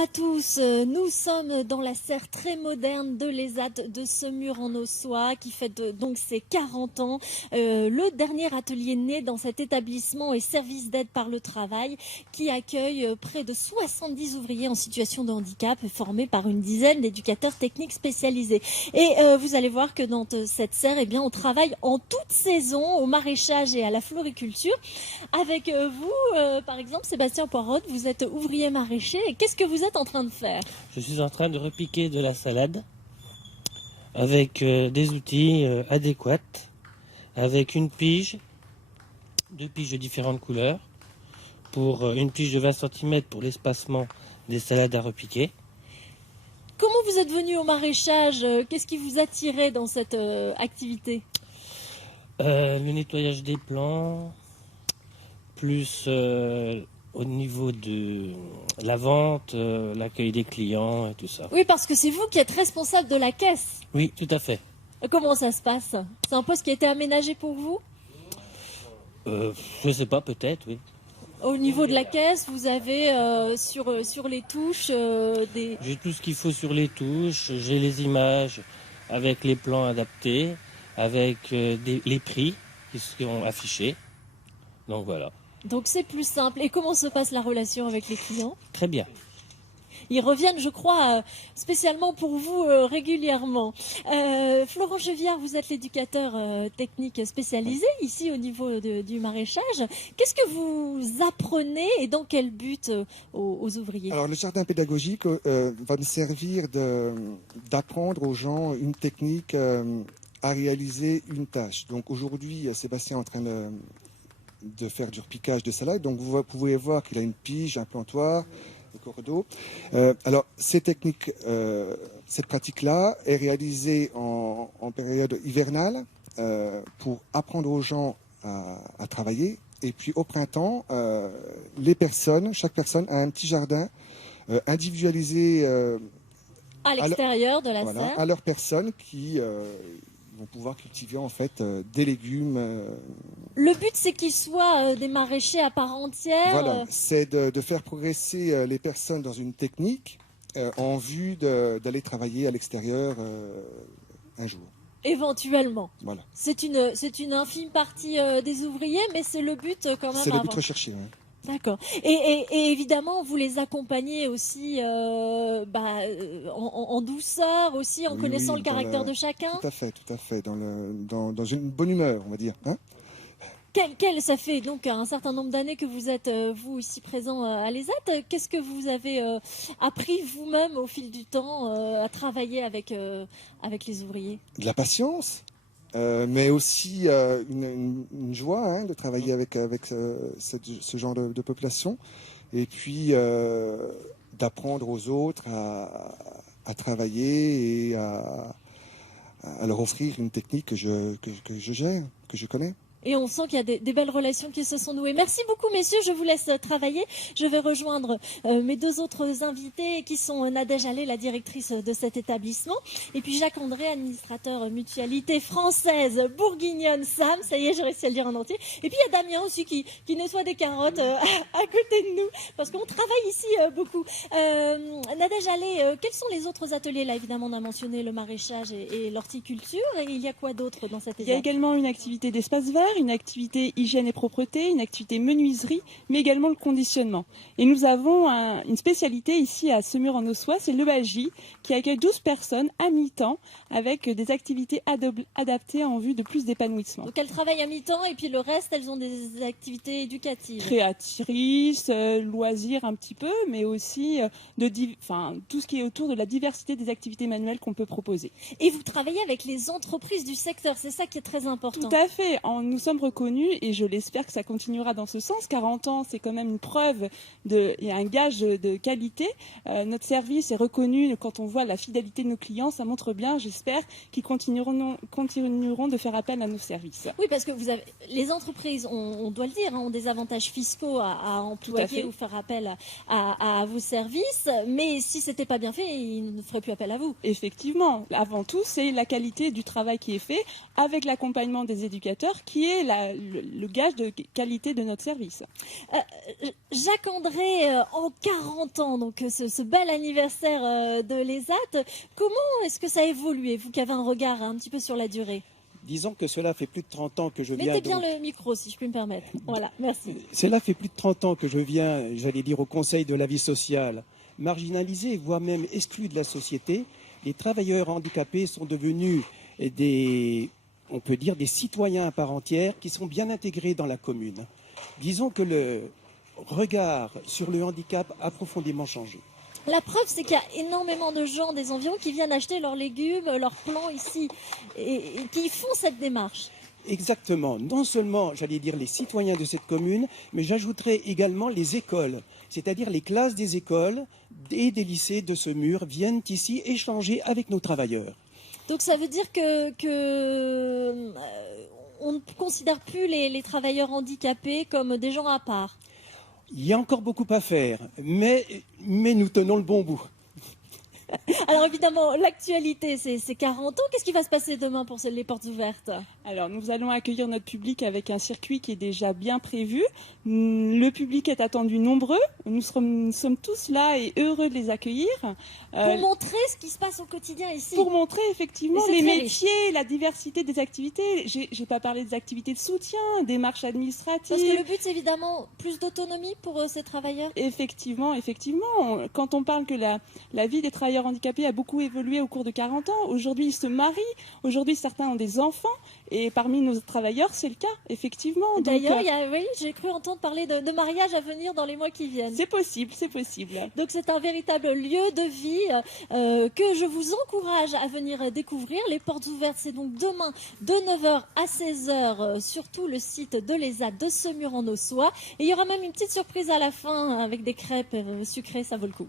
à tous, nous sommes dans la serre très moderne de l'ESAT de Semur-en-Auxois qui fête donc ses 40 ans. Le dernier atelier né dans cet établissement est Service d'aide par le travail qui accueille près de 70 ouvriers en situation de handicap formés par une dizaine d'éducateurs techniques spécialisés. Et vous allez voir que dans cette serre, eh bien, on travaille en toute saison au maraîchage et à la floriculture. Avec vous, par exemple, Sébastien Poirot, vous êtes ouvrier maraîcher. Qu'est-ce que vous êtes en train de faire? Je suis en train de repiquer de la salade avec des outils adéquats, avec une pige, deux piges de différentes couleurs, pour une pige de 20 cm pour l'espacement des salades à repiquer. Comment vous êtes venu au maraîchage? Qu'est-ce qui vous attirait dans cette activité? Le nettoyage des plants, plus au niveau de la vente, l'accueil des clients et tout ça. Oui, parce que c'est vous qui êtes responsable de la caisse. Oui, tout à fait. Comment ça se passe? C'est un poste qui a été aménagé pour vous? Je sais pas, peut-être, oui. Au niveau de la caisse, vous avez sur les touches des... J'ai tout ce qu'il faut sur les touches, j'ai les images avec les plans adaptés, avec les prix qui seront affichés. Donc voilà. Donc c'est plus simple. Et comment se passe la relation avec les clients? Très bien. Ils reviennent, je crois, spécialement pour vous régulièrement. Florent Cheviard, vous êtes l'éducateur technique spécialisé ici au niveau du maraîchage. Qu'est-ce que vous apprenez et dans quel but aux ouvriers? Alors le jardin pédagogique va me servir d'apprendre aux gens une technique à réaliser une tâche. Donc aujourd'hui, Sébastien est en train de faire du repiquage de salade. Donc vous pouvez voir qu'il a une pige, un plantoir, le cordeau. Alors ces techniques, cette pratique-là est réalisée en période hivernale pour apprendre aux gens à travailler. Et puis au printemps, chaque personne a un petit jardin individualisé à l'extérieur de la voilà, serre. à leur personne qui vont pouvoir cultiver en fait des légumes. Le but, c'est qu'ils soient des maraîchers à part entière. Voilà, c'est de faire progresser les personnes dans une technique en vue d'aller travailler à l'extérieur un jour. Éventuellement. Voilà. C'est une infime partie des ouvriers, mais c'est le but quand même. C'est le but recherché. Hein. D'accord. Et évidemment, vous les accompagnez aussi en douceur, aussi en connaissant le caractère de chacun. Tout à fait. Dans une bonne humeur, on va dire. Hein. Ça fait donc un certain nombre d'années que vous êtes, vous, ici présent à l'ESAT. Qu'est-ce que vous avez appris vous-même au fil du temps à travailler avec les ouvriers? De la patience, mais aussi une joie hein, de travailler avec ce genre de population. Et puis d'apprendre aux autres à travailler et à leur offrir une technique que je gère, que je connais. Et on sent qu'il y a des belles relations qui se sont nouées. Merci beaucoup, messieurs. Je vous laisse travailler. Je vais rejoindre mes deux autres invités qui sont Nadège Allais, la directrice de cet établissement, et puis Jacques André, administrateur mutualité française bourguignonne SAM. Ça y est, j'ai réussi à le dire en entier. Et puis il y a Damien aussi qui nettoie des carottes à côté de nous, parce qu'on travaille ici beaucoup. Nadège Allais, quels sont les autres ateliers? Là, évidemment, on a mentionné le maraîchage et l'horticulture. Et il y a quoi d'autre dans cet état? Il y a également une activité d'espace vert, une activité hygiène et propreté, une activité menuiserie, mais également le conditionnement. Et nous avons une spécialité ici à Semur-en-Auxois, c'est le Bagy, qui accueille 12 personnes à mi-temps avec des activités adaptées en vue de plus d'épanouissement. Donc elles travaillent à mi-temps et puis le reste, elles ont des activités éducatives. Créatrices, loisirs un petit peu, mais aussi tout ce qui est autour de la diversité des activités manuelles qu'on peut proposer. Et vous travaillez avec les entreprises du secteur, c'est ça qui est très important. Tout à fait. Nous sommes reconnus et je l'espère que ça continuera dans ce sens. 40 ans, c'est quand même une preuve et un gage de qualité. Notre service est reconnu quand on voit la fidélité de nos clients. Ça montre bien, j'espère, qu'ils continueront de faire appel à nos services. Oui, parce que les entreprises, on doit le dire, ont des avantages fiscaux à employer ou faire appel à vos services. Mais si c'était pas bien fait, ils ne feraient plus appel à vous. Effectivement. Avant tout, c'est la qualité du travail qui est fait avec l'accompagnement des éducateurs qui est est le gage de qualité de notre service. Jacques André, en 40 ans, donc ce bel anniversaire de l'ESAT, comment est-ce que ça a évolué, vous qui avez un regard un petit peu sur la durée? Disons que cela fait plus de 30 ans que je viens... Mettez bien le micro, si je puis me permettre. Voilà, merci. Cela fait plus de 30 ans que je viens, j'allais dire, au Conseil de la vie sociale. Marginalisés, voire même exclus de la société, les travailleurs handicapés sont devenus on peut dire, des citoyens à part entière qui sont bien intégrés dans la commune. Disons que le regard sur le handicap a profondément changé. La preuve, c'est qu'il y a énormément de gens des environs qui viennent acheter leurs légumes, leurs plants ici, et qui font cette démarche. Exactement. Non seulement, j'allais dire, les citoyens de cette commune, mais j'ajouterais également les écoles. C'est-à-dire les classes des écoles et des lycées de Semur viennent ici échanger avec nos travailleurs. Donc ça veut dire que on ne considère plus les travailleurs handicapés comme des gens à part. Il y a encore beaucoup à faire, mais nous tenons le bon bout. Alors évidemment, l'actualité, c'est 40 ans. Qu'est-ce qui va se passer demain pour les portes ouvertes? Alors, nous allons accueillir notre public avec un circuit qui est déjà bien prévu. Le public est attendu nombreux. Nous sommes tous là et heureux de les accueillir. Pour montrer ce qui se passe au quotidien ici. Pour montrer effectivement les métiers, la diversité des activités. J'ai pas parlé des activités de soutien, des marches administratives. Parce que le but, c'est évidemment plus d'autonomie pour ces travailleurs. Effectivement. Quand on parle que la vie des travailleurs handicapés a beaucoup évolué au cours de 40 ans, aujourd'hui ils se marient, aujourd'hui certains ont des enfants, et parmi nos travailleurs, c'est le cas, effectivement. D'ailleurs, oui, j'ai cru entendre parler de mariage à venir dans les mois qui viennent. C'est possible. Donc c'est un véritable lieu de vie que je vous encourage à venir découvrir. Les portes ouvertes, c'est donc demain de 9h à 16h sur tout le site de l'ESAT de Semur en Ossois. Et il y aura même une petite surprise à la fin avec des crêpes sucrées, ça vaut le coup.